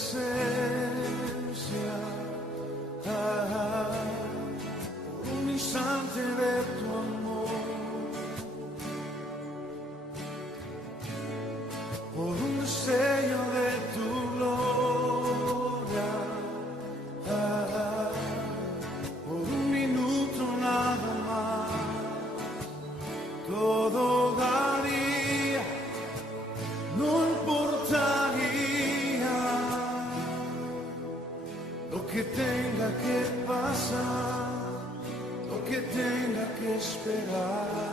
presencia, un instante de tu amor, por un destello de tu gloria, por un minuto nada más, todo daría, no importaría lo que tenga que pasar, lo que tenga que esperar.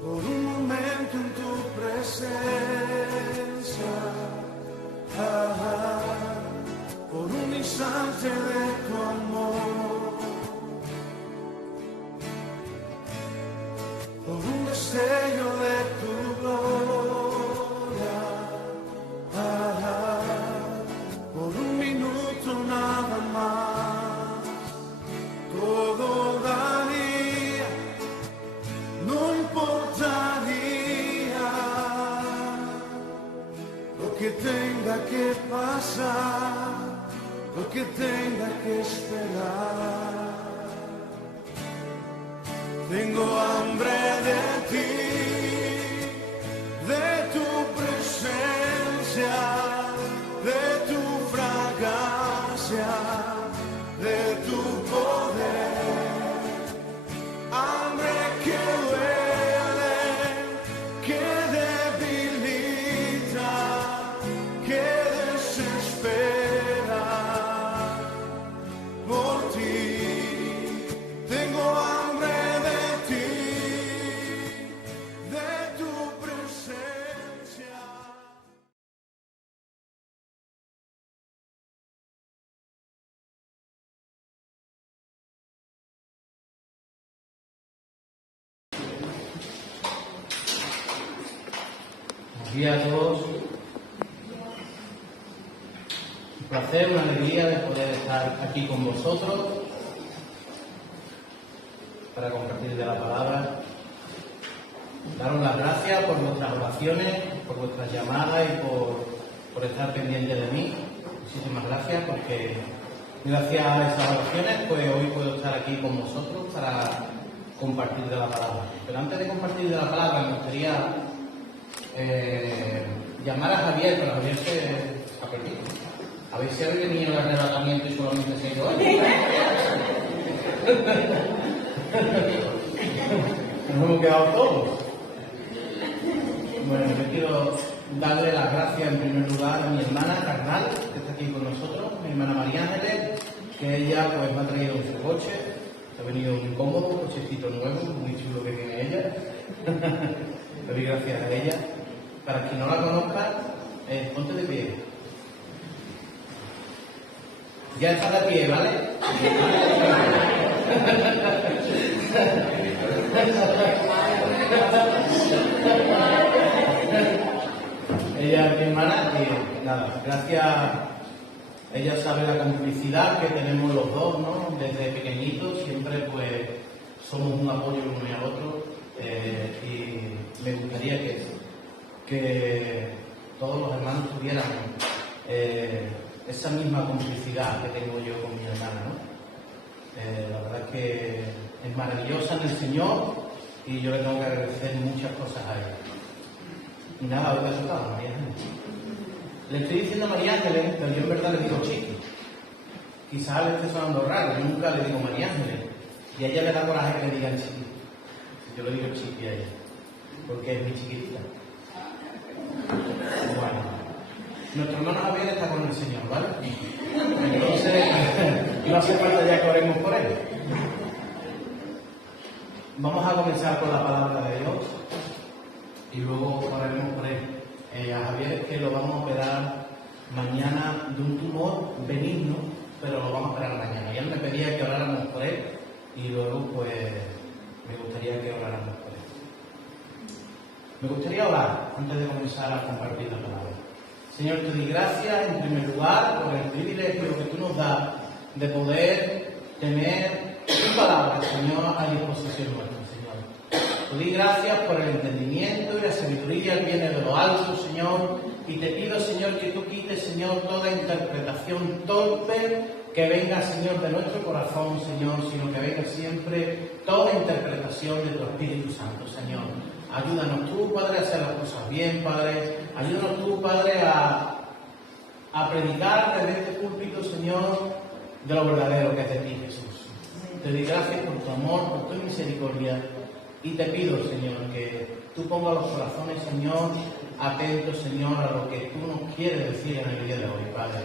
Por un momento en tu presencia, por un instante de tu amor, por un destello de tu gloria, por un minuto nada más, todo daría, no importaría lo que tenga que pasar, lo que tenga que esperar. Tengo hambre de ti, de tu presencia, de tu fragancia, de tu poder. Hambre que duele, que debilita, que desespera por ti. Tengo hambre de ti, de tu presencia. Buenos días a todos. Un placer, una alegría de poder estar aquí con vosotros para compartir de la palabra. Daros las gracias por vuestras oraciones, por vuestras llamadas y por estar pendientes de mí. Muchísimas gracias, porque gracias a esas oraciones pues hoy puedo estar aquí con vosotros para compartir de la palabra. Pero antes de compartir de la palabra me gustaría llamar a Javier, pero Javier se ha perdido. A ver si alguien venido al arrebatamiento y solamente se ha ido hoy. Nos hemos quedado todos. Bueno, yo quiero darle las gracias en primer lugar a mi hermana carnal, que está aquí con nosotros, mi hermana María Ángeles, que ella pues me ha traído su coche, ha venido muy cómodo, un cochecito nuevo, muy chulo que tiene ella. Le doy gracias a ella. Para quien no la conozca, ponte de pie. Ya está de pie, ¿vale? Ella es mi hermana y nada, gracias. Ella sabe la complicidad que tenemos los dos, ¿no? Desde pequeñitos siempre pues somos un apoyo el uno y al otro y me gustaría que todos los hermanos tuvieran esa misma complicidad que tengo yo con mi hermana, ¿no? La verdad es que es maravillosa en el Señor y yo le tengo que agradecer muchas cosas a ella. Y nada, hoy me ha tocado María Ángeles. Le estoy diciendo María Ángeles, pero yo en verdad le digo Chiqui. Quizás le esté sonando raro, yo nunca le digo María Ángeles. Y a ella le da coraje que le digan Chiqui. Yo le digo Chiqui a ella, porque es mi chiquitita. Bueno, nuestro hermano Javier está con el Señor, ¿vale? Entonces, no hace falta ya que oremos por él. Vamos a comenzar con la palabra de Dios y luego oraremos por él. A Javier es que lo vamos a operar mañana de un tumor benigno, pero lo vamos a operar mañana. Y él me pedía que oráramos por él y luego pues me gustaría que oráramos por él. Me gustaría orar antes de comenzar a compartir la palabra. Señor, te doy gracias en primer lugar por el privilegio que tú nos das de poder tener tu palabra, Señor, a disposición nuestra, Señor. Te Te doy gracias por el entendimiento y la sabiduría que viene de lo alto, Señor, y te pido, Señor, que tú quites, Señor, toda interpretación torpe que venga, Señor, de nuestro corazón, Señor, sino que venga siempre toda interpretación de tu Espíritu Santo, Señor. Ayúdanos tú, Padre, a hacer las cosas bien, Padre. Ayúdanos tú, Padre, a predicar desde este púlpito, Señor, de lo verdadero que es de ti, Jesús. Te doy gracias por tu amor, por tu misericordia, y te pido, Señor, que tú pongas los corazones, Señor, atentos, Señor, a lo que tú nos quieres decir en el día de hoy, Padre.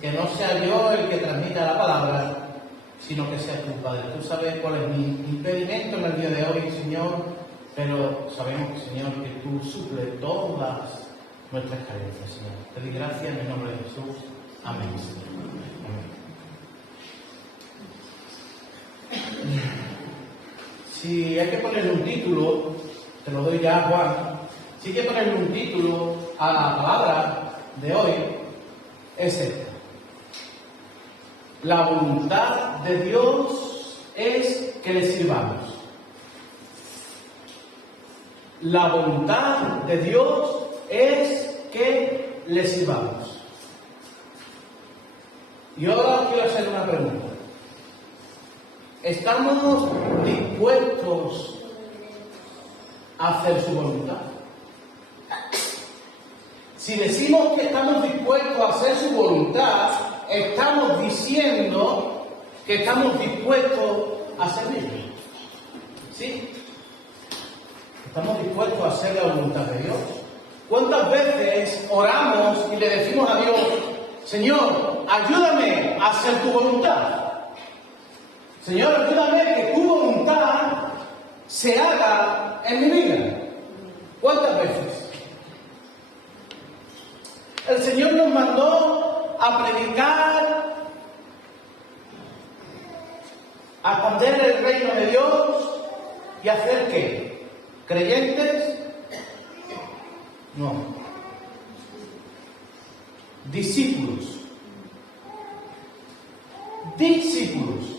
Que no sea yo el que transmita la palabra, sino que seas tú, Padre. Tú sabes cuál es mi impedimento en el día de hoy, Señor, pero sabemos, Señor, que tú suples todas nuestras carencias, Señor. Te doy gracias en el nombre de Jesús. Amén, Señor. Amén. Si hay que ponerle un título, te lo doy ya, Juan. Si hay que ponerle un título a la palabra de hoy, es esta. La voluntad de Dios es que le sirvamos. La voluntad de Dios es que le sirvamos. Y ahora quiero hacer una pregunta. ¿Estamos dispuestos a hacer su voluntad? Si decimos que estamos dispuestos a hacer su voluntad, estamos diciendo que estamos dispuestos a servirle. ¿Sí? Estamos dispuestos a hacer la voluntad de Dios. ¿Cuántas veces oramos y le decimos a Dios, Señor, ayúdame a hacer tu voluntad? Señor, ayúdame que tu voluntad se haga en mi vida. ¿Cuántas veces? El Señor nos mandó a predicar, a expandir el reino de Dios y a hacer ¿qué? ¿Creyentes? No. Discípulos. Discípulos.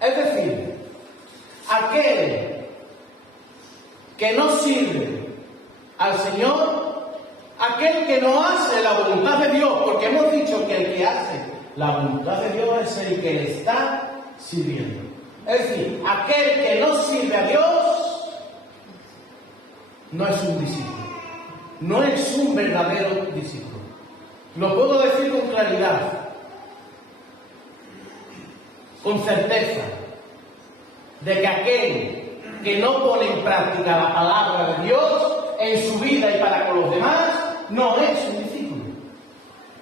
Es decir, aquel que no sirve al Señor, aquel que no hace la voluntad de Dios, porque hemos dicho que el que hace la voluntad de Dios es el que le está sirviendo. Es decir, aquel que no sirve a Dios no es un discípulo, no es un verdadero discípulo. Lo puedo decir con claridad, con certeza, de que aquel que no pone en práctica la palabra de Dios en su vida y para con los demás, no es un discípulo.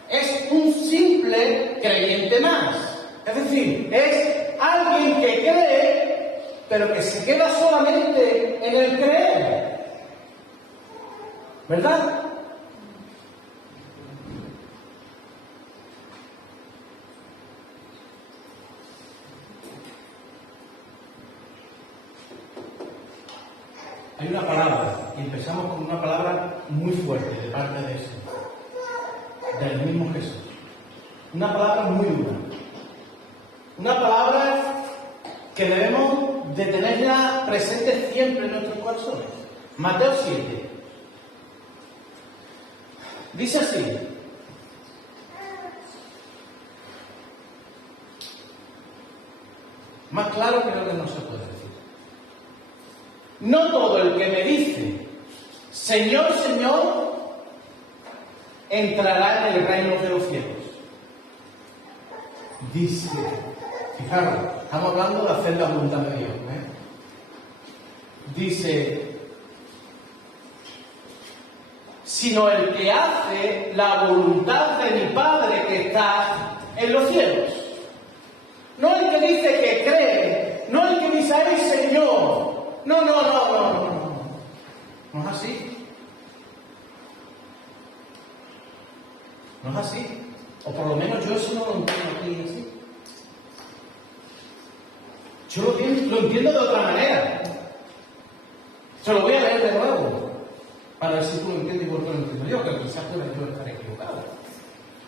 Es un simple creyente más. Es decir, es alguien que cree, pero que se queda solamente en el creer. ¿Verdad? Hay una palabra, y empezamos con una palabra muy fuerte de parte de ese, del mismo Jesús. Una palabra muy dura. Una palabra que debemos de tenerla presente siempre en nuestros corazones. Mateo 7. Dice así. Más claro creo que no se puede decir. No todo el que me dice, Señor, Señor, entrará en el reino de los cielos. Dice, fijaros, estamos hablando de hacer la voluntad de Dios. Dice, sino el que hace la voluntad de mi Padre que está en los cielos. No el que dice que cree, no el que dice, ¡ay, Señor! No. No es así. No es así. O por lo menos yo eso no lo entiendo aquí así. Yo lo entiendo de otra manera. Se lo voy a leer de nuevo. Para ver si tú lo entiendes igual que lo entiendo yo, que quizás yo estaré equivocado.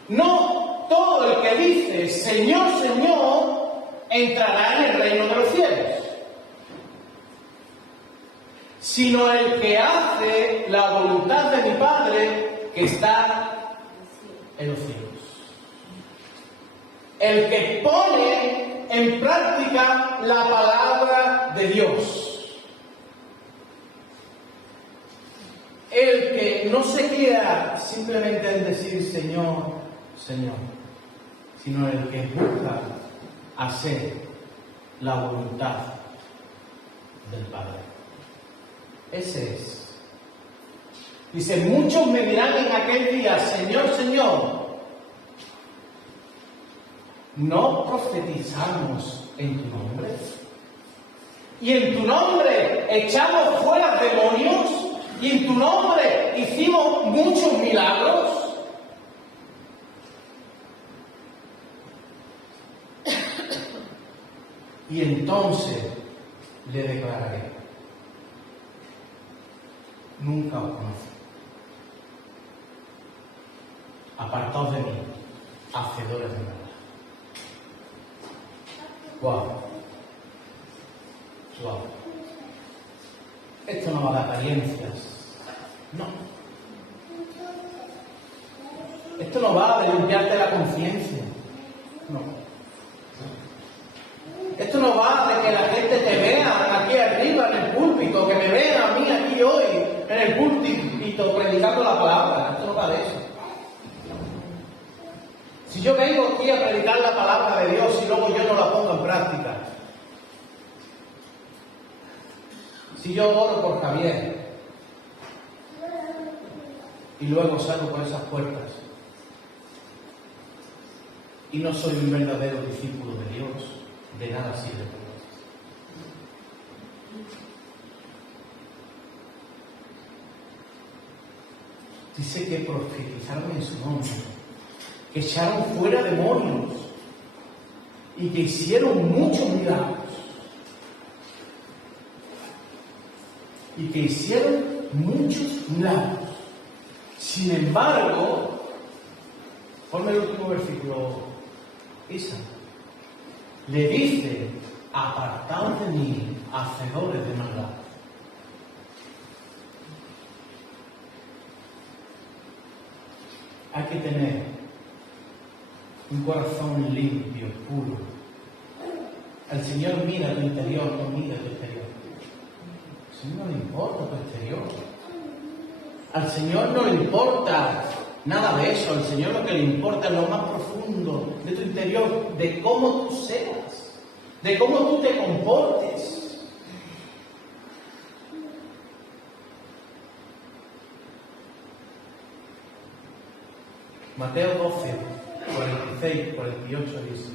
No todo el que dice, Señor, Señor, entrará en el reino de los cielos, sino el que hace la voluntad de mi Padre que está en los cielos. El que pone en práctica la palabra de Dios. El que no se queda simplemente en decir Señor, Señor, sino el que busca hacer la voluntad del Padre. Ese es. Dice, muchos me dirán en aquel día, Señor, Señor, ¿no profetizamos en tu nombre? ¿Y en tu nombre echamos fuera demonios? ¿Y en tu nombre hicimos muchos milagros? Y entonces le declararé, nunca os conocí. Apartaos de mí, hacedores de maldad. Wow. Wow. Esto no va de apariencias. No. Esto no va de limpiarte la conciencia. No. Esto no va de que la gente te vea aquí arriba en el púlpito, que me vean a mí aquí hoy en el púlpito predicando la palabra. Esto no va de eso. Si yo vengo aquí a predicar la palabra de Dios y luego yo no la pongo en práctica, si yo oro por Javier y luego salgo por esas puertas y no soy un verdadero discípulo de Dios, de nada sirve. Dice que profetizaron en su nombre, que echaron fuera demonios y que hicieron muchos milagros. Y que hicieron muchos milagros. Sin embargo, ponme el último versículo, Isa. Le dice, apartaos de mí, hacedores de maldad. Hay que tener un corazón limpio, puro. El Señor mira tu interior, no mira tu exterior. Al Señor no le importa tu exterior. Al Señor no le importa nada de eso. Al Señor lo que le importa es lo más profundo de tu interior, de cómo tú seas, de cómo tú te comportes. Mateo 12, 46, 48 dice: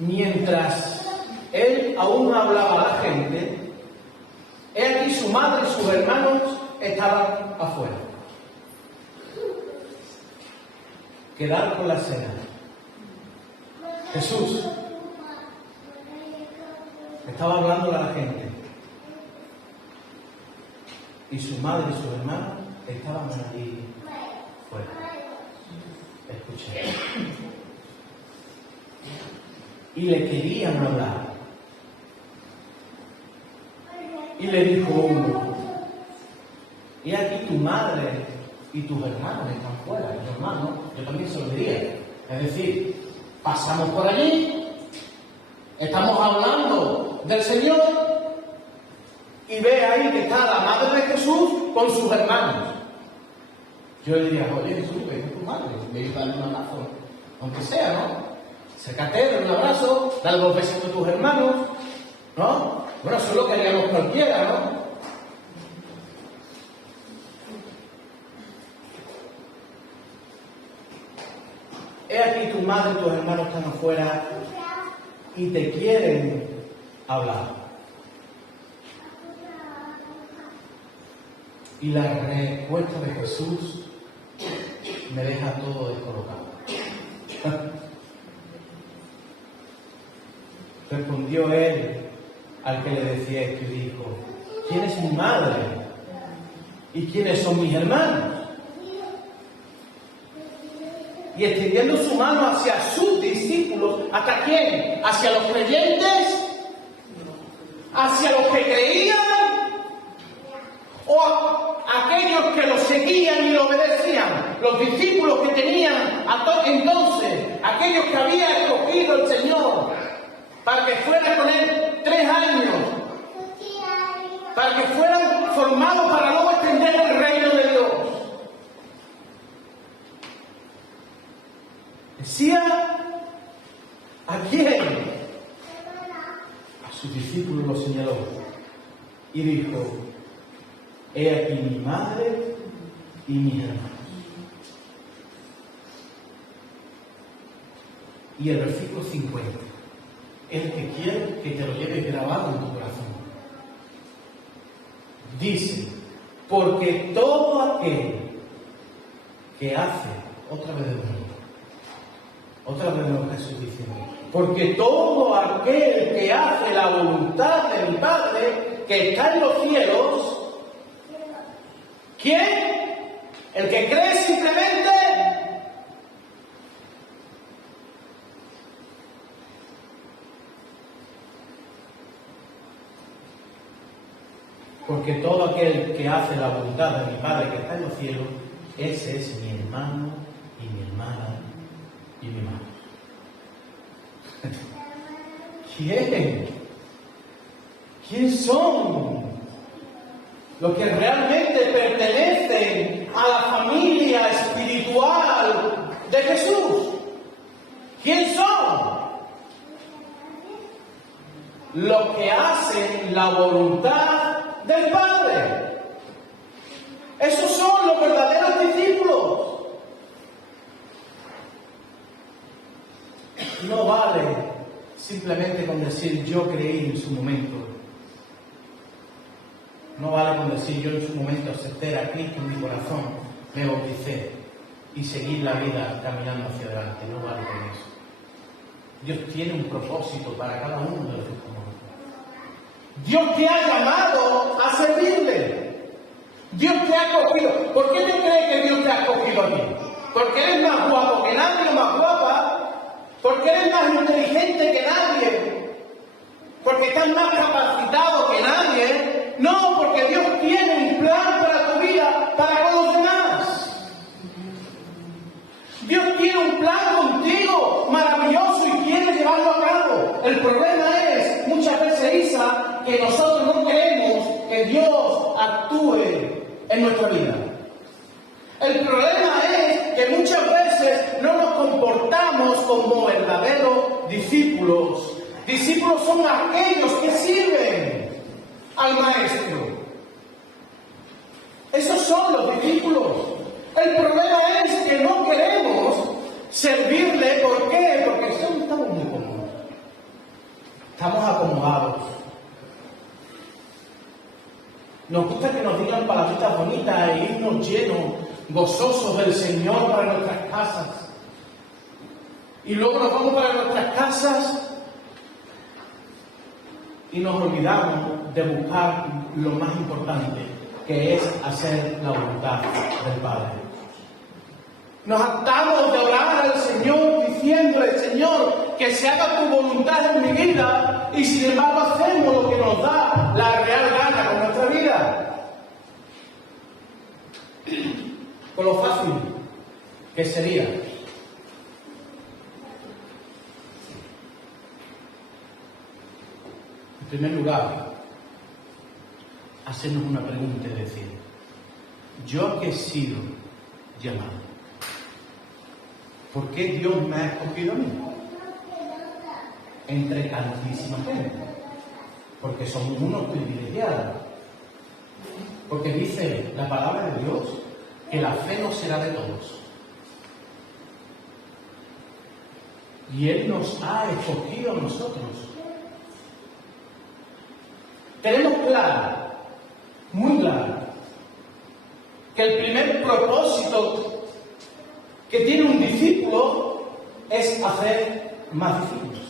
mientras él aún hablaba a la gente, he aquí su madre y sus hermanos estaban afuera. Quedar con la cena. Jesús estaba hablando a la gente y su madre y sus hermanos estaban allí fuera. Escuché. Y le querían hablar. Y le dijo uno: y aquí tu madre y tus hermanos están fuera. Y los hermanos, yo también se lo diría. Es decir, pasamos por allí, estamos hablando del Señor, y ve ahí que está la madre de Jesús con sus hermanos. Yo le diría: oye Jesús, ven con tu madre, ven a darle un abrazo, aunque sea, ¿no? Acércate, dale un abrazo, dale dos besitos a tus hermanos, ¿no? Bueno, eso es lo que haríamos cualquiera, ¿no? He aquí tu madre y tus hermanos están afuera y te quieren hablar. Y la respuesta de Jesús me deja todo descolocado. Respondió él al que le decía esto y dijo: ¿quién es mi madre? ¿Y quiénes son mis hermanos? Y extendiendo su mano hacia sus discípulos, ¿hasta quién? ¿Hacia los creyentes? hacia los que creían o a aquellos que lo seguían y lo obedecían. Los discípulos que tenían entonces, aquellos que había escogido el Señor para que fueran con Él 3 años, para que fueran formados para luego extender el reino de Dios. Decía, ¿a quién? A sus discípulos lo señaló y dijo: he aquí mi madre y mis hermanos. Y el versículo 50, el que quiere que te lo lleves grabado en tu corazón, dice: porque todo aquel que hace, otra vez lo que Jesús diciendo, porque todo aquel que hace la voluntad de mi Padre que está en los cielos, ¿quién? El que cree simplemente. Porque todo aquel que hace la voluntad de mi Padre que está en los cielos, ese es mi hermano y mi hermana y mi madre. ¿Quién? ¿Quién son los que realmente pertenecen a la familia espiritual de Jesús? ¿Quién son? Los que hacen la voluntad del Padre. Esos son los verdaderos discípulos. No vale simplemente con decir yo creí en su momento. No vale con decir yo en su momento acepté a Cristo en mi corazón, me bauticé y seguir la vida caminando hacia adelante. No vale con eso. Dios tiene un propósito para cada uno de los hijos. Dios te ha llamado a servirle. Dios te ha escogido. ¿Por qué te crees que Dios te ha escogido a ti? ¿Porque eres más guapo que nadie o más guapa? ¿Porque eres más inteligente que nadie? ¿Porque estás más capacitado que nadie? No, porque Dios tiene un plan para tu vida, para con los demás. Dios tiene un plan contigo maravilloso y quiere llevarlo a cabo. El problema es, muchas veces, Isa, que nosotros no queremos que Dios actúe en nuestra vida. El problema es que muchas veces no nos comportamos como verdaderos discípulos. Discípulos son aquellos que sirven al Maestro. Esos son los discípulos. El problema es que no queremos servirle. ¿Por qué? Porque estamos muy cómodos. Estamos acomodados. Nos gusta que nos digan palabritas bonitas e irnos llenos, gozosos del Señor para nuestras casas. Y luego nos vamos para nuestras casas y nos olvidamos de buscar lo más importante, que es hacer la voluntad del Padre. Nos hartamos de orar al Señor diciéndole: Señor, que se haga tu voluntad en mi vida, y sin embargo hacemos lo que nos da la real gana con nuestra vida. Con lo fácil que sería. En primer lugar, hacernos una pregunta y decir: ¿yo a qué he sido llamado? ¿Por qué Dios me ha escogido a mí? Entre tantísima gente. Porque somos unos privilegiados. Porque dice la palabra de Dios que la fe no será de todos. Y Él nos ha escogido a nosotros. Tenemos claro, muy claro, que el primer propósito que tiene un discípulo es hacer más discípulos.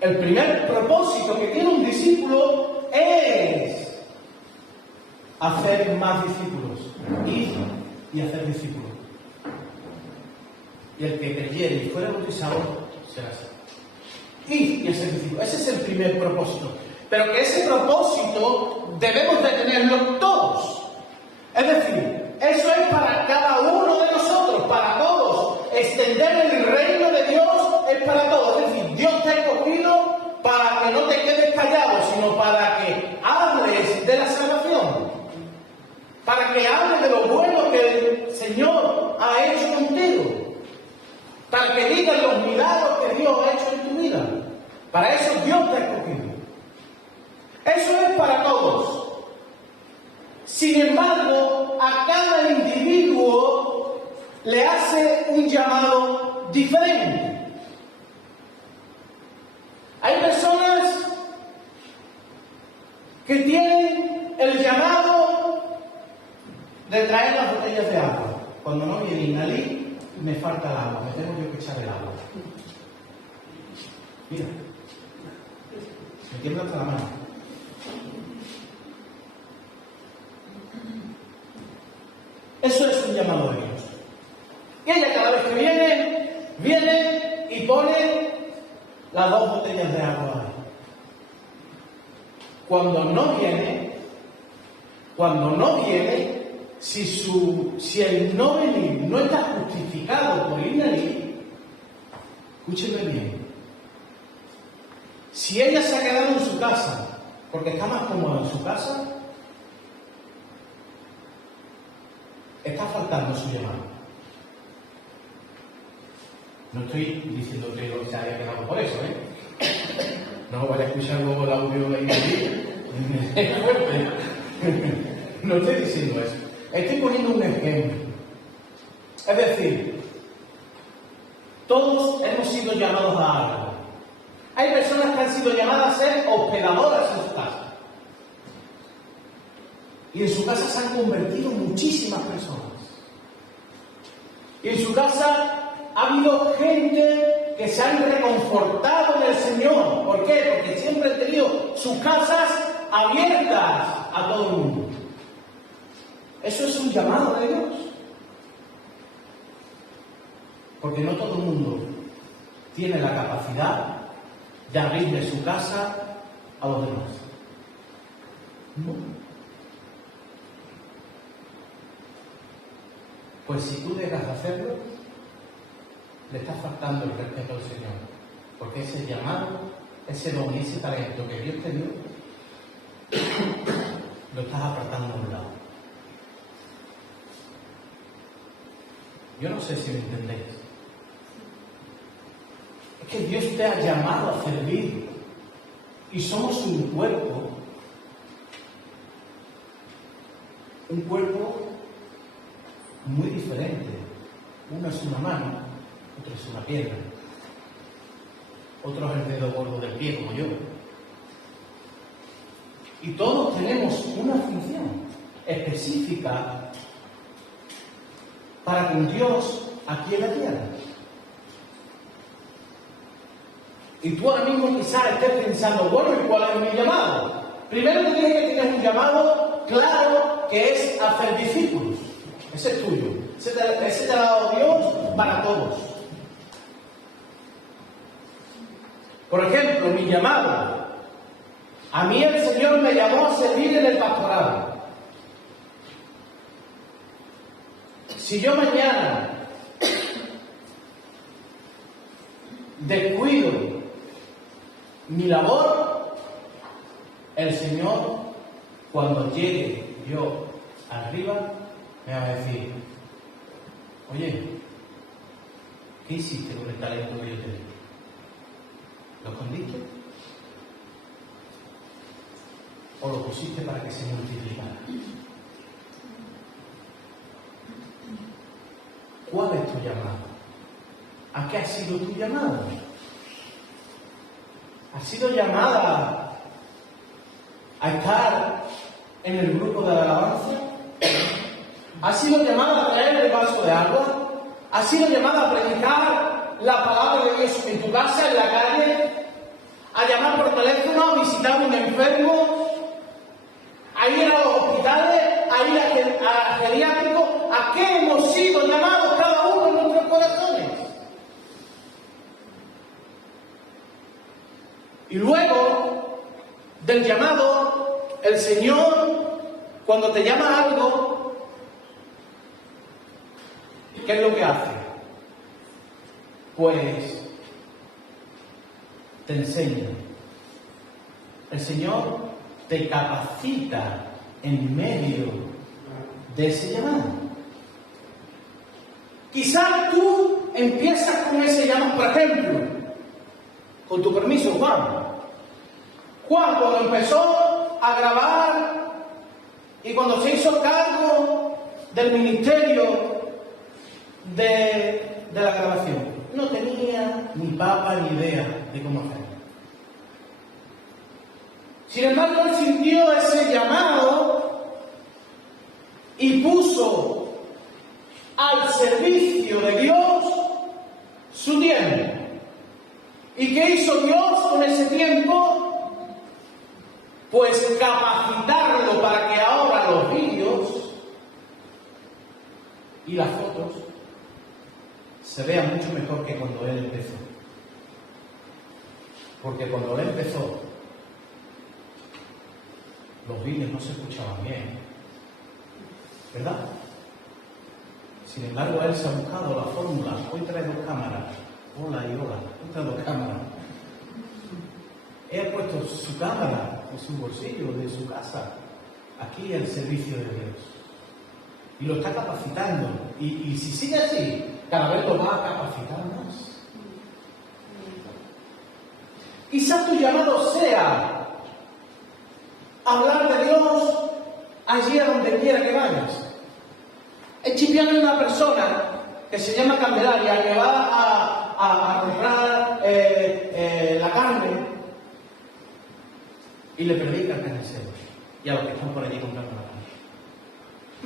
El primer propósito que tiene un discípulo es hacer más discípulos, ir y hacer discípulos. Y el que creyere y fuera bautizado será salvo. Ir y hacer discípulos. Ese es el primer propósito. Pero que ese propósito debemos de tenerlo todos. Es decir, eso es para cada uno de nosotros, para todos. Extender el reino de Dios es para todos. Es decir, Dios te ha escogido para que no te quedes callado, sino para que hables de la salvación. Para que hables de lo bueno que el Señor ha hecho contigo. Para que digas los milagros que Dios ha hecho en tu vida. Para eso Dios te ha escogido. Eso es para todos. Sin embargo, a cada individuo le hace un llamado diferente. Hay personas que tienen el llamado de traer las botellas de agua. Cuando no viene Inalí, me falta el agua, me tengo yo que echar el agua. Mira, me tiembla hasta la mano. Eso es un llamado de Dios. Y ella cada vez que viene y pone las 2 botellas de agua ahí. Cuando no viene, si el no venir no está justificado por Inalí, escúchenme bien. Si ella se ha quedado en su casa porque está más cómoda en su casa, está faltando su llamado. No estoy diciendo que se haya quedado por eso, No vaya a escuchar luego el audio de Inalí. No estoy diciendo eso. Estoy poniendo un ejemplo. Es decir, todos hemos sido llamados a algo. Hay personas que han sido llamadas a ser hospedadoras en su casa. Y en su casa se han convertido muchísimas personas. Y en su casa ha habido gente que se han reconfortado en el Señor. ¿Por qué? Porque siempre han tenido sus casas abiertas a todo el mundo. Eso es un llamado de Dios. Porque no todo el mundo tiene la capacidad de abrirle su casa a los demás. No. Pues si tú dejas de hacerlo, le estás faltando el respeto al Señor. Porque ese llamado, ese don, ese talento que Dios te dio, lo estás apartando a un lado. Yo no sé si me entendéis. Es que Dios te ha llamado a servir. Y somos un cuerpo. Un cuerpo muy diferente. Uno es una mano, otro es una pierna, otro es el dedo gordo del pie, como yo. Y todos tenemos una función específica para con Dios aquí en la tierra. Y tú ahora mismo quizás estés pensando, bueno, ¿y cuál es mi llamado? Primero te dije que tienes un llamado claro, que es hacer discípulos. Ese es tuyo. Ese te lo ha dado Dios para todos. Por ejemplo, mi llamado. A mí el Señor me llamó a servir en el pastorado. Si yo mañana descuido mi labor, el Señor, cuando llegue yo arriba, me va a decir, oye, ¿qué hiciste con el talento que yo te di? ¿Lo escondiste? ¿O lo pusiste para que se multiplicara? ¿Cuál es tu llamado? ¿A qué ha sido tu llamado? ¿Has sido llamada a estar en el grupo de alabanza? ¿Has sido llamada a traer el vaso de agua? ¿Has sido llamada a predicar la palabra de Dios en tu casa, en la calle? ¿A llamar por teléfono, a visitar a un enfermo? ¿A ir a los hospitales? ¿A ir a geriátricos? ¿A qué hemos sido llamados cada uno en nuestros corazones? Y luego del llamado, el Señor, cuando te llama a algo, ¿qué es lo que hace? Pues te enseña. El Señor te capacita en medio de ese llamado. Quizás tú empiezas con ese llamado, por ejemplo, con tu permiso, Juan. Juan, cuando empezó a grabar y cuando se hizo cargo del ministerio de la grabación, no tenía ni papa ni idea de cómo hacerlo. Sin embargo, él sintió ese llamado y puso al servicio de Dios su tiempo. ¿Y qué hizo Dios con ese tiempo? Pues capacitarlo para que ahora los vídeos y las fotos se vean mucho mejor que cuando él empezó. Porque cuando él empezó, los vídeos no se escuchaban bien, ¿verdad? Sin embargo, él se ha buscado la fórmula. Hoy trae 2 cámaras. Hola y hola. Hoy trae 2 cámaras. Él ha puesto su cámara en su bolsillo de su casa, aquí al servicio de Dios. Y lo está capacitando. Y si sigue así, cada vez lo va a capacitar más. Quizás tu llamado sea hablar de Dios allí a donde quiera que vayas. En Chipiona hay una persona que se llama Candelaria que va a comprar la carne y le predica al carnicero y a los que están por allí comprando la carne.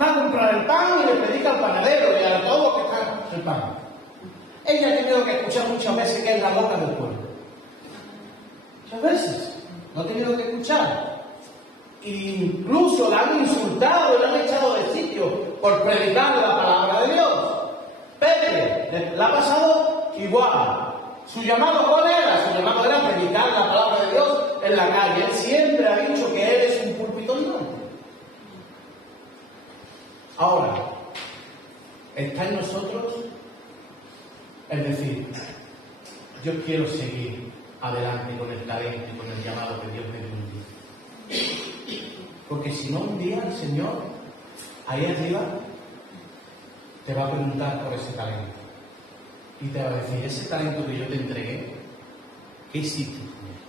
Va a comprar el pan y le predica al panadero y a todos los que están el pan. Ella ha tenido que escuchar muchas veces que es la loca del pueblo. Muchas veces no ha tenido que escuchar. Incluso la han insultado y la han echado de sitio por predicar la palabra de Dios. Pepe le ha pasado igual. ¿Su llamado cuál era? Su llamado era predicar la palabra de Dios en la calle. Él siempre ha dicho que él es un púlpito andante. Ahora, está en nosotros el decir, yo quiero seguir adelante con el talento y con el llamado que Dios me dio un día. Porque si no, un día el Señor, ahí arriba, te va a preguntar por ese talento. Y te va a decir, ese talento que yo te entregué, ¿qué hiciste con él?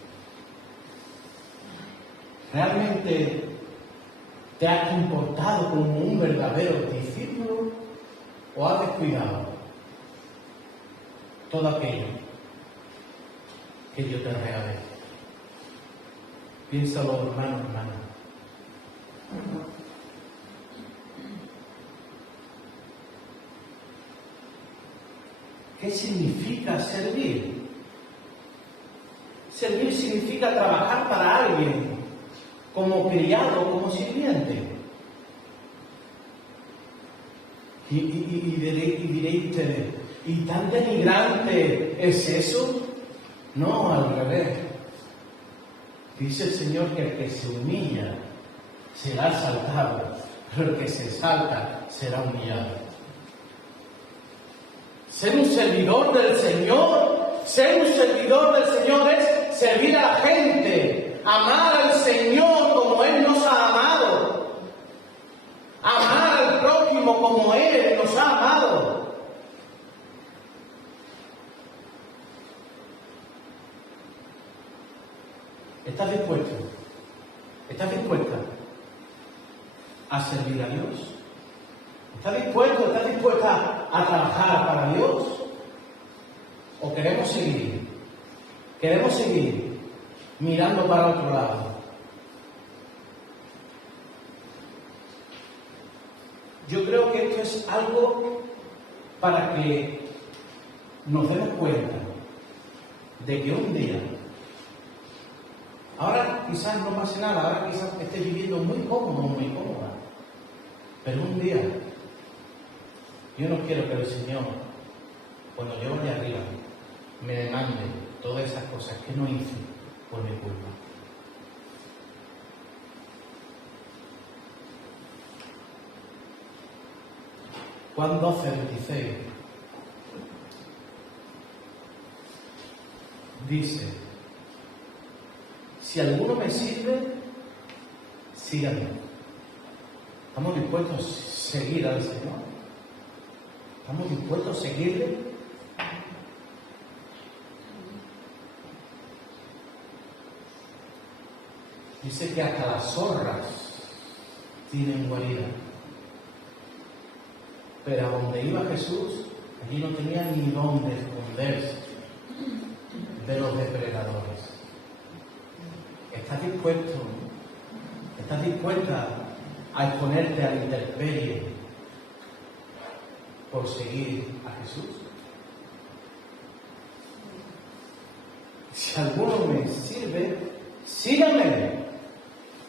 ¿Realmente te has comportado como un verdadero discípulo o has descuidado todo aquello que yo te regalé? Piénsalo, hermano, hermana. ¿Qué significa servir? Servir significa trabajar para alguien, como criado, como sirviente. Y diréis ustedes, ¿y tan denigrante es eso? No, al revés. Dice el Señor que el que se humilla será exaltado, pero el que se exalta será humillado. Ser un servidor del Señor, es servir a la gente, amar al Señor como Él nos ha amado, amar al prójimo como Él nos ha amado. ¿Estás dispuesto? ¿Estás dispuesta a servir a Dios? ¿Estás dispuesta a trabajar para Dios? ¿O queremos seguir? Queremos seguir mirando para otro lado. Yo creo que esto es algo para que nos demos cuenta de que un día, ahora quizás no pase nada, ahora quizás estés viviendo muy cómodo, muy cómoda, pero un día yo no quiero que el Señor, cuando yo vaya arriba, me demande todas esas cosas que no hice por mi culpa. Juan 12:26 dice: si alguno me sirve, sígame. ¿Estamos dispuestos a seguir al Señor? ¿Estamos dispuestos a seguirle? Dice que hasta las zorras tienen guarida. Pero a donde iba Jesús, allí no tenía ni dónde esconderse de los depredadores. ¿Estás dispuesto? ¿Estás dispuesta a exponerte a la intemperie por seguir a Jesús? Si alguno me sirve, sígame.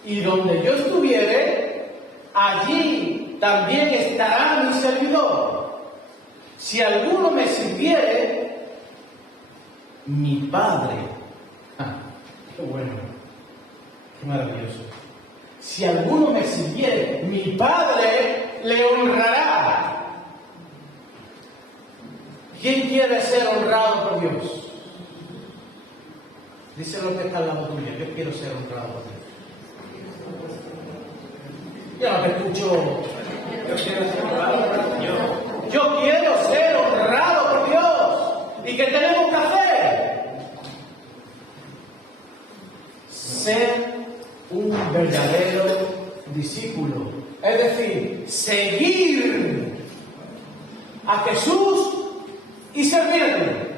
Y donde yo estuviere, allí también estará mi servidor. Si alguno me sirviere, mi Padre. ¡Qué bueno! ¡Qué maravilloso! Si alguno me sirviere, mi Padre le honrará. ¿Quién quiere ser honrado por Dios? Díselo que está al lado tuyo. Yo quiero ser honrado por Dios. Ya no te escucho. Yo quiero ser honrado por Dios. Yo quiero ser honrado por Dios. ¿Y qué tenemos que hacer? Ser un verdadero discípulo. Es decir, seguir a Jesús y servirle.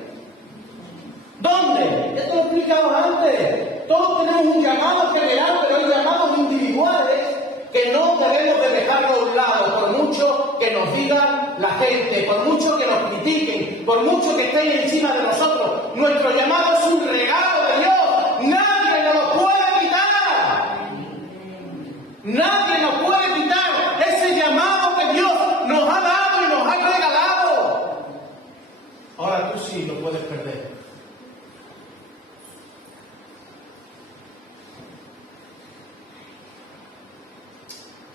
¿Dónde? Ya te lo he explicado antes. Todos tenemos un llamado general, pero hay llamados individuales que no debemos de dejarlo a un lado, por mucho que nos digan la gente, por mucho que nos critiquen, por mucho que estén encima de nosotros. Nuestro llamado es un regalo de Dios. Nadie nos lo puede quitar. Nadie nos puede quitar ese llamado que Dios nos ha dado y nos ha regalado. Ahora tú sí lo puedes perder.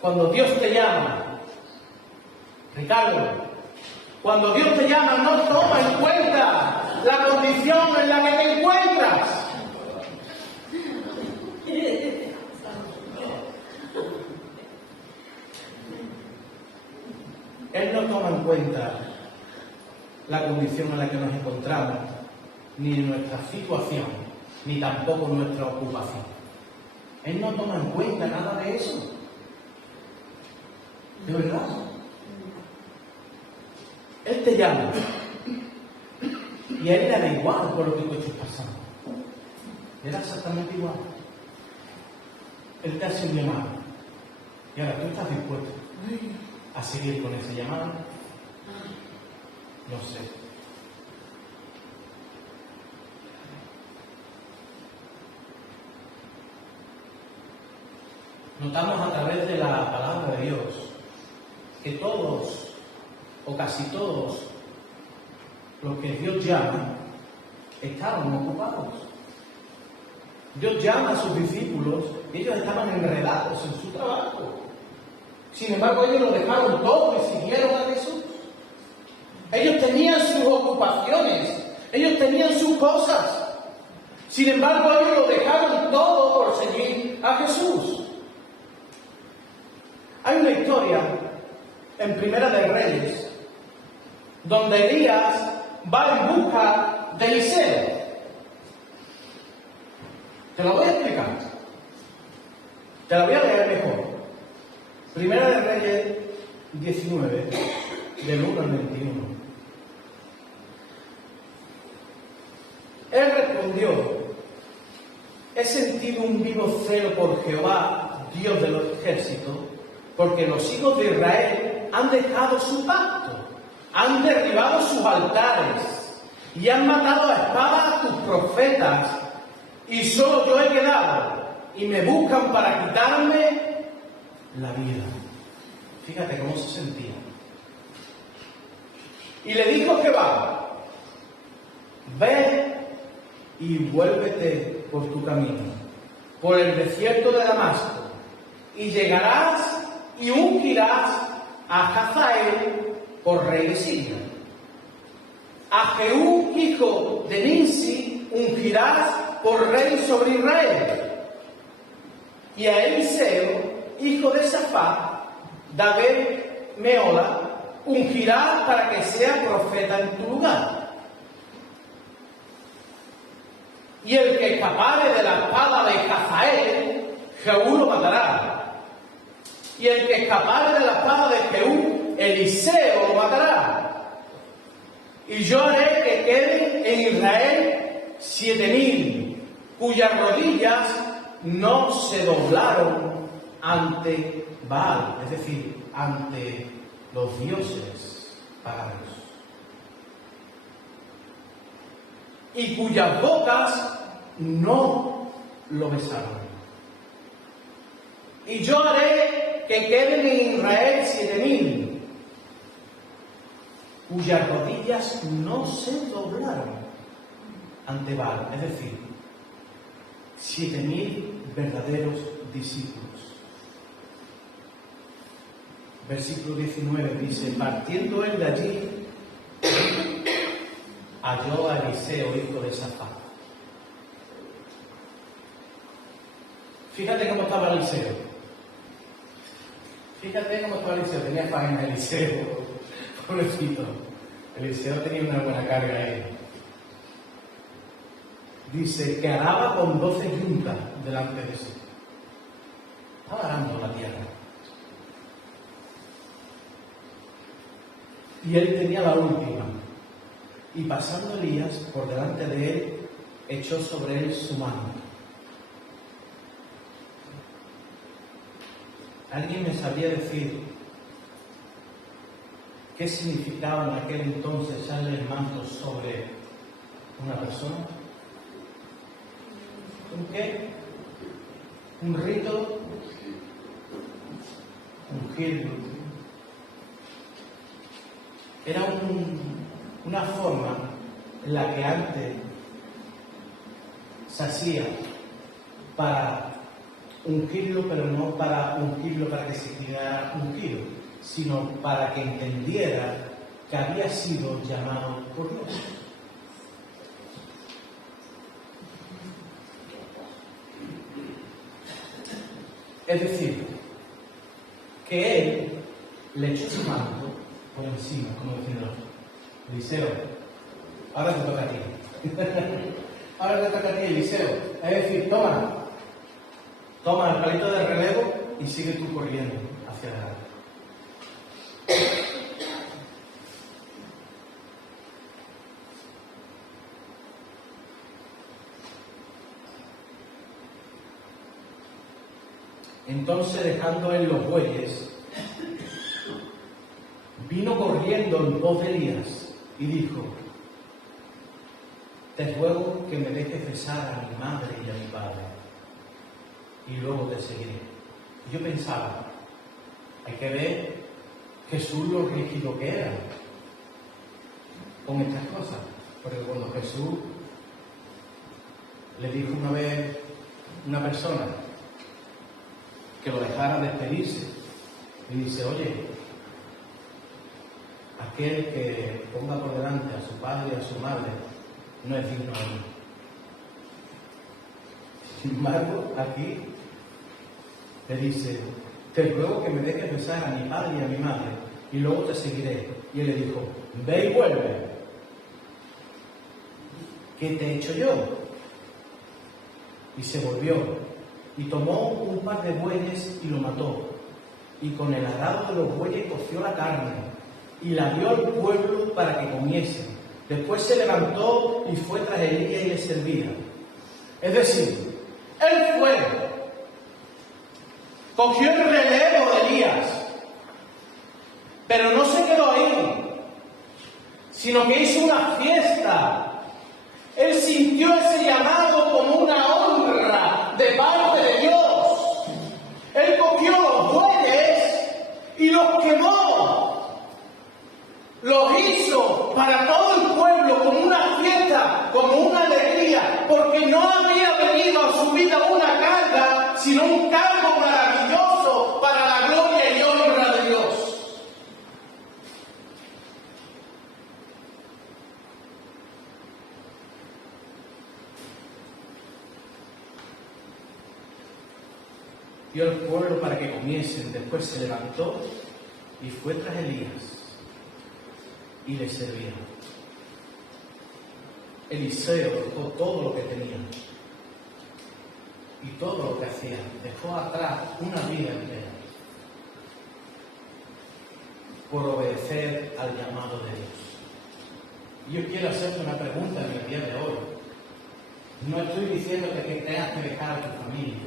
Cuando Dios te llama, Ricardo, cuando Dios te llama, no toma en cuenta la condición en la que te encuentras. Él no toma en cuenta la condición en la que nos encontramos, ni nuestra situación, ni tampoco nuestra ocupación. Él no toma en cuenta nada de eso. ¿De verdad? Él te llama y a él le da igual por lo que tú estés pasando. Le da exactamente igual. Él te hace un llamado y ahora tú estás dispuesto a seguir con ese llamado. No sé. Notamos a través de la palabra de Dios que todos, o casi todos, los que Dios llama, estaban ocupados. Dios llama a sus discípulos y ellos estaban enredados en su trabajo. Sin embargo, ellos lo dejaron todo y siguieron a Jesús. Ellos tenían sus ocupaciones, ellos tenían sus cosas. Sin embargo, ellos lo dejaron todo por seguir a Jesús. Hay una historia en Primera de Reyes donde Elías va en busca de Eliseo. Te lo voy a explicar. Te lo voy a leer mejor. Primera de Reyes 19, del 1 al 21. Él respondió: he sentido un vivo celo por Jehová, Dios de los ejércitos, porque los hijos de Israel han dejado su pacto, han derribado sus altares y han matado a espada a tus profetas, y solo yo he quedado, y me buscan para quitarme la vida. Fíjate cómo se sentía. Y le dijo Jehová: ve y vuélvete por tu camino, por el desierto de Damasco, y llegarás y ungirás a Hazael por rey de Siria. A Jehú, hijo de Nimsi, ungirás por rey sobre Israel. Y a Eliseo, hijo de Safat, David Meola, ungirás para que sea profeta en tu lugar. Y el que escapare de la espada de Hazael, Jehú lo matará. Y el que escapare de la espada de Jehú, Eliseo lo matará. Y yo haré que queden en Israel 7,000, cuyas rodillas no se doblaron ante Baal, es decir, ante los dioses paganos, y cuyas bocas no lo besaron. Y yo haré que queden en Israel 7,000, cuyas rodillas no se doblaron ante Baal, es decir, 7,000 verdaderos discípulos. Versículo 19 dice: partiendo él de allí, halló a Eliseo, hijo de Safat. Fíjate cómo estaba Eliseo. Tenía faena Eliseo. Pobrecito. Eliseo tenía una buena carga ahí. Dice que araba con 12 yuntas delante de sí. Estaba arando la tierra. Y él tenía la última. Y pasando Elías por delante de él, echó sobre él su mano. ¿Alguien me sabría decir qué significaba en aquel entonces echarle el manto sobre una persona? ¿Un qué? ¿Un rito? Ungirlo. Era una forma en la que antes se hacía para ungirlo, pero no para ungirlo para que se quedara ungido, sino para que entendiera que había sido llamado por Dios. Es decir, que él le echó su manto por encima, como diciendo: Eliseo, ahora te toca a ti. Ahora te toca a ti, Eliseo. Es decir, toma el palito de relevo y sigue tú corriendo hacia adelante. Entonces, dejando él los bueyes, vino corriendo en pos de Elías y dijo: te ruego que me dejes besar a mi madre y a mi padre, y luego te seguiré. Yo pensaba, hay que ver Jesús lo rígido que era con estas cosas, porque cuando Jesús le dijo una vez a una persona que lo dejara despedirse, y dice: oye, aquel que ponga por delante a su padre y a su madre no es digno de mí. Sin embargo, aquí le dice: te ruego que me dejes besar a mi padre y a mi madre, y luego te seguiré. Y él le dijo: ve y vuelve. ¿Qué te he hecho yo? Y se volvió, y tomó un par de bueyes y lo mató, y con el arado de los bueyes coció la carne, y la dio al pueblo para que comiesen. Después se levantó y fue tras Elías y le servía. Es decir, él fue, cogió el relevo de Elías, pero no se quedó ahí, sino que hizo una fiesta. Él sintió ese llamado como una honra de parte de Dios. Él cogió los bueyes y los quemó. Los hizo para todo el pueblo como una fiesta, como una alegría, por vida una carga, sino un cargo maravilloso para la gloria y honra de Dios. Dio al pueblo para que comiesen, después se levantó y fue tras Elías y le servía. Eliseo dejó todo lo que tenía y todo lo que hacía, dejó atrás una vida entera por obedecer al llamado de Dios. Y yo quiero hacerte una pregunta en el día de hoy. No estoy diciéndote que tengas que dejar a tu familia,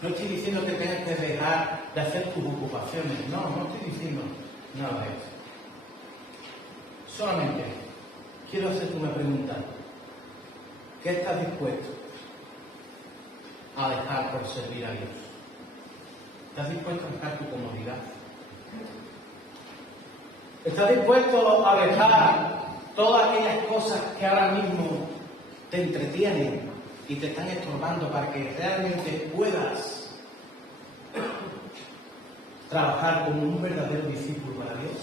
no estoy diciendo que tengas que dejar de hacer tus ocupaciones, no estoy diciendo nada de eso. Solamente quiero hacerte una pregunta. ¿Qué estás dispuesto a dejar por servir a Dios? ¿Estás dispuesto a dejar tu comodidad? ¿Estás dispuesto a dejar todas aquellas cosas que ahora mismo te entretienen y te están estorbando para que realmente puedas trabajar como un verdadero discípulo para Dios?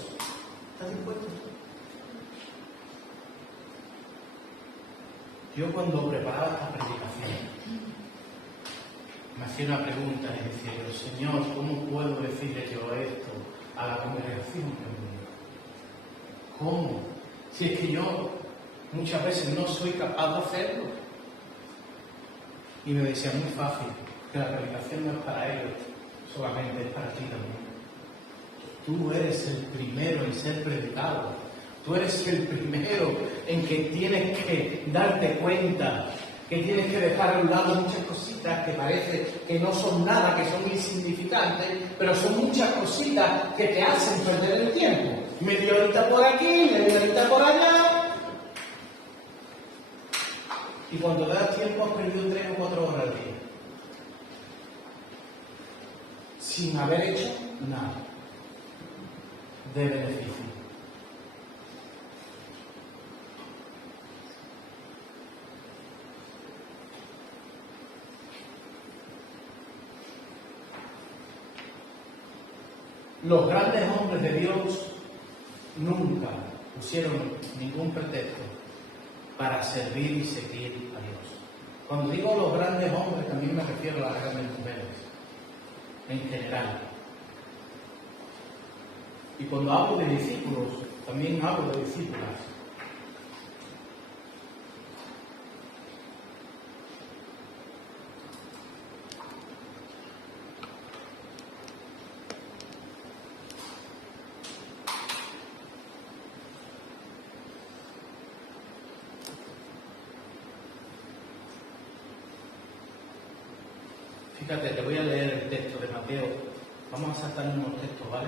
¿Estás dispuesto? Yo cuando preparaba esta predicación me hacía una pregunta y decía yo, Señor, ¿cómo puedo decirle yo esto a la congregación? ¿Cómo? Si es que yo muchas veces no soy capaz de hacerlo. Y me decía, muy fácil, que la predicación no es para ellos, solamente es para ti también. Tú eres el primero en ser predicado. Tú eres el primero en que tienes que darte cuenta, que tienes que dejar a un lado muchas cositas que parece que no son nada, que son insignificantes, pero son muchas cositas que te hacen perder el tiempo. Media horita por aquí, media horita por allá. Y cuando te das tiempo has perdido 3 o 4 horas al día. Sin haber hecho nada de beneficio. Los grandes hombres de Dios nunca pusieron ningún pretexto para servir y seguir a Dios. Cuando digo los grandes hombres, también me refiero a las grandes mujeres, en general. Y cuando hablo de discípulos, también hablo de discípulas. Fíjate, te voy a leer el texto de Mateo. Vamos a saltar unos textos, ¿vale?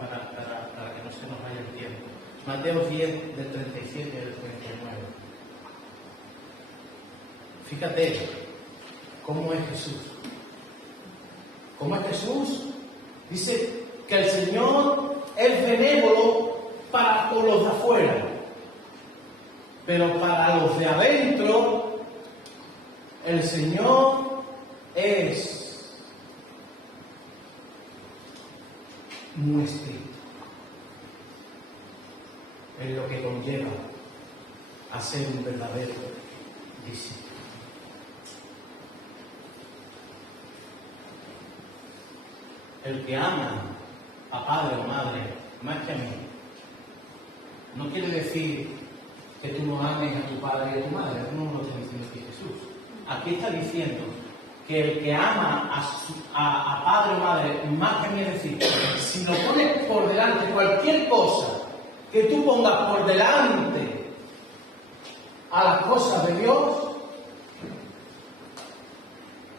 Para que no se nos vaya el tiempo. Mateo 10, del 37 al 39. Fíjate cómo es Jesús. ¿Cómo es Jesús? Dice que el Señor es benévolo para con los de afuera, pero para los de adentro, el Señor es muy estricto en lo que conlleva a ser un verdadero discípulo. El que ama a padre o madre más que a mí, no quiere decir que tú no ames a tu padre y a tu madre. No lo está diciendo aquí Jesús. Aquí está diciendo que el que ama a padre o madre más que a mí, es decir, si lo pones por delante, cualquier cosa que tú pongas por delante a las cosas de Dios,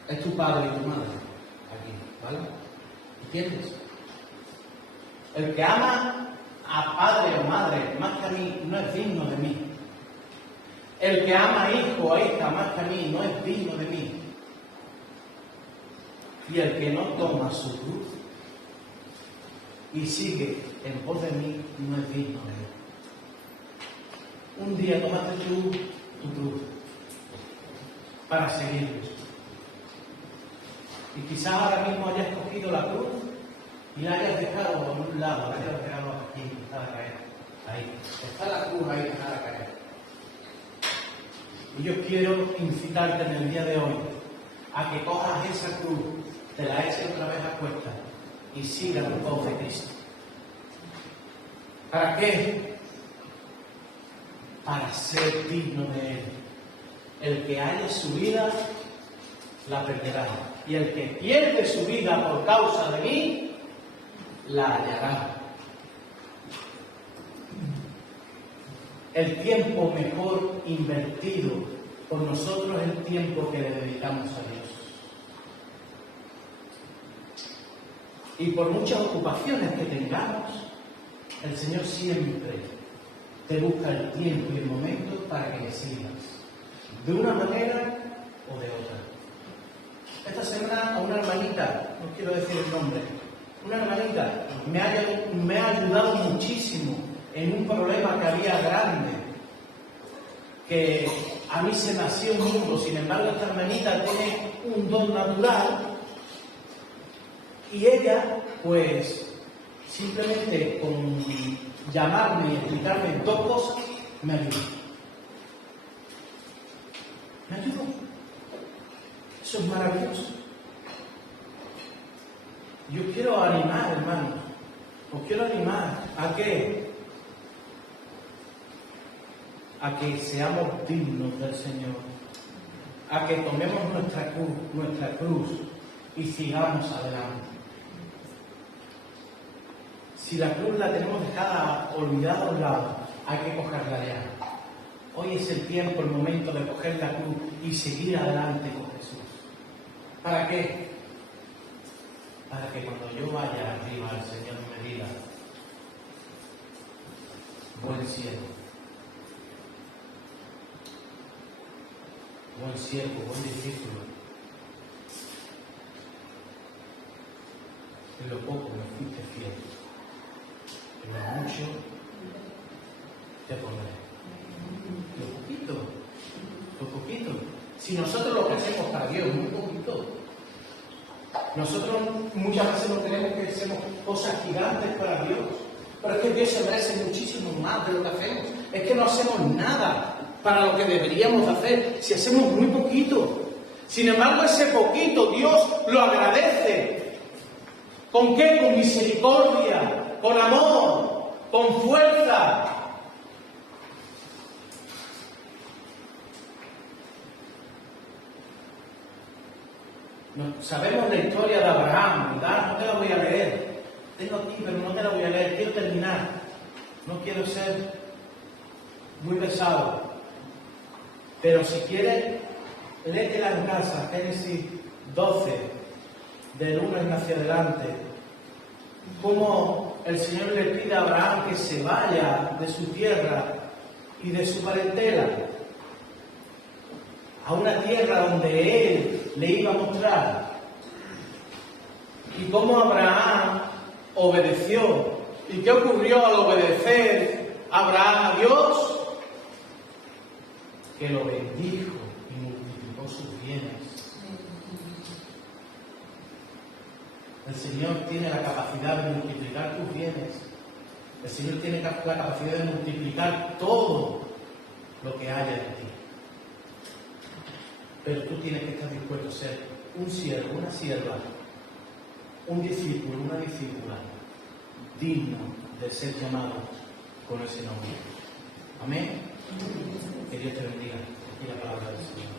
es tu padre y tu madre. Aquí, ¿vale? ¿Entiendes? El que ama a padre o madre más que a mí no es digno de mí. El que ama a hijo o a hija más que a mí no es digno de mí. Y el que no toma su cruz y sigue en pos de mí no es digno de mí. Un día tomaste tu cruz para seguirlos. Y quizás ahora mismo hayas cogido la cruz y la hayas dejado a un lado, la hayas dejado aquí, dejada caer. Ahí. Está la cruz ahí, dejada caer. Y yo quiero incitarte en el día de hoy a que cojas esa cruz, te la eches otra vez a cuesta y sigas el voz de Cristo. ¿Para qué? Para ser digno de Él. El que haya su vida, la perderá. Y el que pierde su vida por causa de mí, la hallará. El tiempo mejor invertido por nosotros es el tiempo que le dedicamos a Dios. Y por muchas ocupaciones que tengamos, el Señor siempre te busca el tiempo y el momento para que le sigas, de una manera o de otra. Esta semana a una hermanita, no quiero decir el nombre, una hermanita me ha ayudado muchísimo en un problema que había grande, que a mí se me hacía un mundo. Sin embargo, esta hermanita tiene un don natural y ella, pues, simplemente con llamarme y explicarme 2 cosas, me ayudó. Me ayudó. Eso es maravilloso. Yo quiero animar, hermanos, os quiero animar a que seamos dignos del Señor, a que tomemos nuestra cruz y sigamos adelante. Si la cruz la tenemos dejada olvidada a un lado, hay que cogerla ya. Hoy es el tiempo, el momento de coger la cruz y seguir adelante con Jesús. ¿Para qué? Para que cuando yo vaya arriba el Señor me diga: buen siervo, buen discípulo, en lo poco me fuiste fiel, en lo mucho te pondré. Lo poquito. Si nosotros lo que hacemos para Dios, muy poquito. Nosotros muchas veces no creemos que hacemos cosas gigantes para Dios, pero es que Dios se merece muchísimo más de lo que hacemos. Es que no hacemos nada para lo que deberíamos hacer, si hacemos muy poquito. Sin embargo, ese poquito Dios lo agradece. ¿Con qué? Con misericordia, con amor, con fuerza. Sabemos la historia de Abraham, ¿verdad? No te la voy a leer. Tengo aquí, pero no te la voy a leer. Quiero terminar. No quiero ser muy pesado. Pero si quieres, léetela en casa, Génesis 12, del 1 hacia adelante. Cómo el Señor le pide a Abraham que se vaya de su tierra y de su parentela a una tierra donde Él le iba a mostrar. Y cómo Abraham obedeció. ¿Y qué ocurrió al obedecer Abraham a Dios? Que lo bendijo y multiplicó sus bienes. El Señor tiene la capacidad de multiplicar tus bienes. El Señor tiene la capacidad de multiplicar todo lo que haya en ti. Pero tú tienes que estar dispuesto a ser un siervo, una sierva, un discípulo, una discípula, digno de ser llamado con ese nombre. Amén. Que Dios te bendiga. Aquí la palabra del Señor.